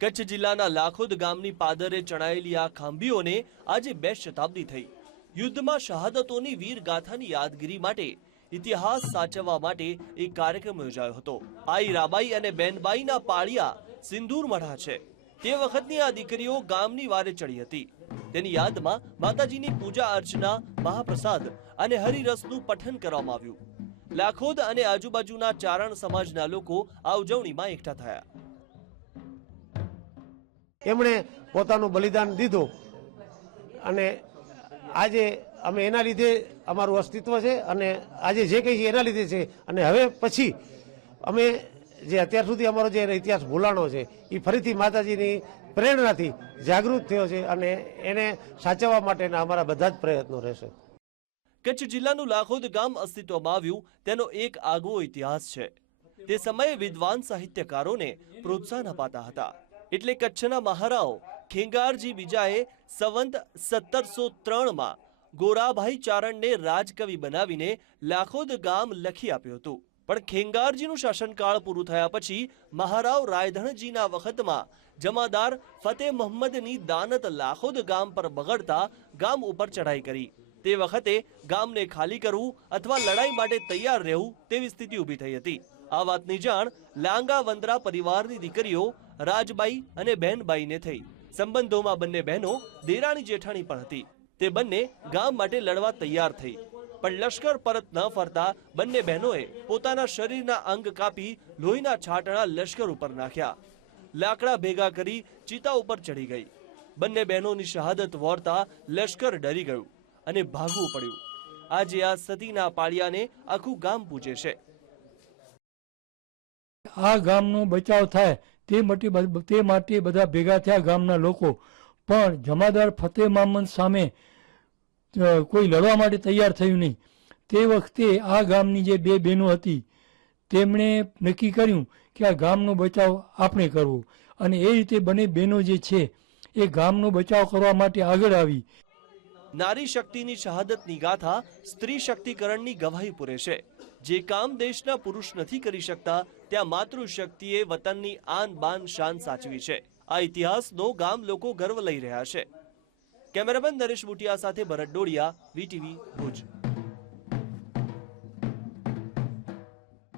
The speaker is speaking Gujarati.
કચ્છ જિલ્લાના લાખોદ ગામની પાદરે ચણાયેલી આ ખાંભીઓને આજે બે શતાબ્દી થઈ. યુદ્ધમાં શહાદતોની વીર ગાથાની યાદગીરી માટે ઇતિહાસ સાચવવા માટે એક કાર્યક્રમ યોજાયો હતો. આઈ રાબાઈ અને બેનબાઈના પાળિયા સિંદૂર મઢા છે. તે વખતની આ દીકરીઓ ગામની વારે ચડી હતી. તેની યાદમાં માતાજીની પૂજા અર્ચના, મહાપ્રસાદ અને હરિરસનું પઠન કરવામાં આવ્યું. લાખોદ અને આજુબાજુના ચારણ સમાજના લોકો આ ઉજવણીમાં એકઠા થયા. એમણે પોતાનું બલિદાન દીધું. અને આજે અમે એના લીધે અમારું અસ્તિત્વ છે અને આજે જે છે એના લીધે છે. અને હવે પછી અમે જે અત્યાર સુધી અમારો જે ઇતિહાસ ભૂલાણો છે એ ફરીથી માતાજીની પ્રેરણાથી જાગૃત થયો છે અને એને સાચવવા માટેના અમારા બધા જ પ્રયત્નો રહેશે. કચ્છ જિલ્લાનું લાખોદ ગામ અસ્તિત્વમાં આવ્યું, તેનો એક આગવો ઇતિહાસ છે. તે સમયે વિદ્વાન સાહિત્યકારોને પ્રોત્સાહન અપાતા હતા. એટલે કચ્છના મહારાઓ ખેંગારજી બીજાએ સંવંત સત્તરસો ત્રણમાં ગોરાભાઈ ચારણને રાજકવિ બનાવીને લાખોદ ગામ લખી આપ્યું હતું. પણ ખેંગારજીનું શાસનકાળ પૂરું થયા પછી મહારાવ રાયધણજીના વખતમાં જમાદાર ફતેહ મહમ્મદની દાનત લાખોદ ગામ પર બગડતા ગામ ઉપર ચઢાઈ કરી. તે વખતે ગામને ખાલી કરવું અથવા લડાઈ માટે તૈયાર રહેવું તેવી સ્થિતિ ઊભી થઈ હતી. આ વાતની જાણ લાંગા વંદરા પરિવારની દીકરીઓ, રાજબાઈ અને બહેનબાઈને થઈ. સંબંધોમાં બંને બહેનો દેરાણી જેઠાણી પણ હતી. તે બંને ગામ માટે લડવા તૈયાર થઈ. પણ લશ્કર પરત ન ફરતા બંને બહેનોએ પોતાના શરીરના અંગ કાપી લોહીના છાંટણા લશ્કર ઉપર નાખ્યા. લાકડા ભેગા કરી ચિતા ઉપર ચડી ગઈ. બંને બહેનોની શહાદત વોરતા લશ્કર ડરી ગયું અને ભાગવું પડ્યું. આજે આ સતીના પાળિયાને આખું ગામ પૂજે છે. આ ગામનો બચાવ થાય તે માટે તે માટે બધા ભેગા થયા ગામના લોકો. પણ જમાદાર ફતેહ મામદ સામે કોઈ લડવા માટે તૈયાર થયું નહીં. તે વખતે આ ગામની જે બે બહેનો હતી, તેમણે નક્કી કર્યું કે આ ગામનો બચાવ આપણે કરવો. અને એ રીતે બંને બહેનો જે છે, એ ગામનો બચાવ કરવા માટે આગળ આવી. નારી શક્તિની શહાદતની ગાથા સ્ત્રી શક્તિકરણની ગવાહી પૂરે છે. જે કામ દેશના પુરુષ નથી કરી શકતા, ત્યાં માતૃશક્તિએ વતનની આન બાન શાન સાચવી છે. આ ઇતિહાસનો ગામ લોકો ગર્વ લઈ રહ્યા છે. કેમેરામેન નરેશ બુટિયા સાથે ભરત ડોડિયા વીટીવી ભુજ.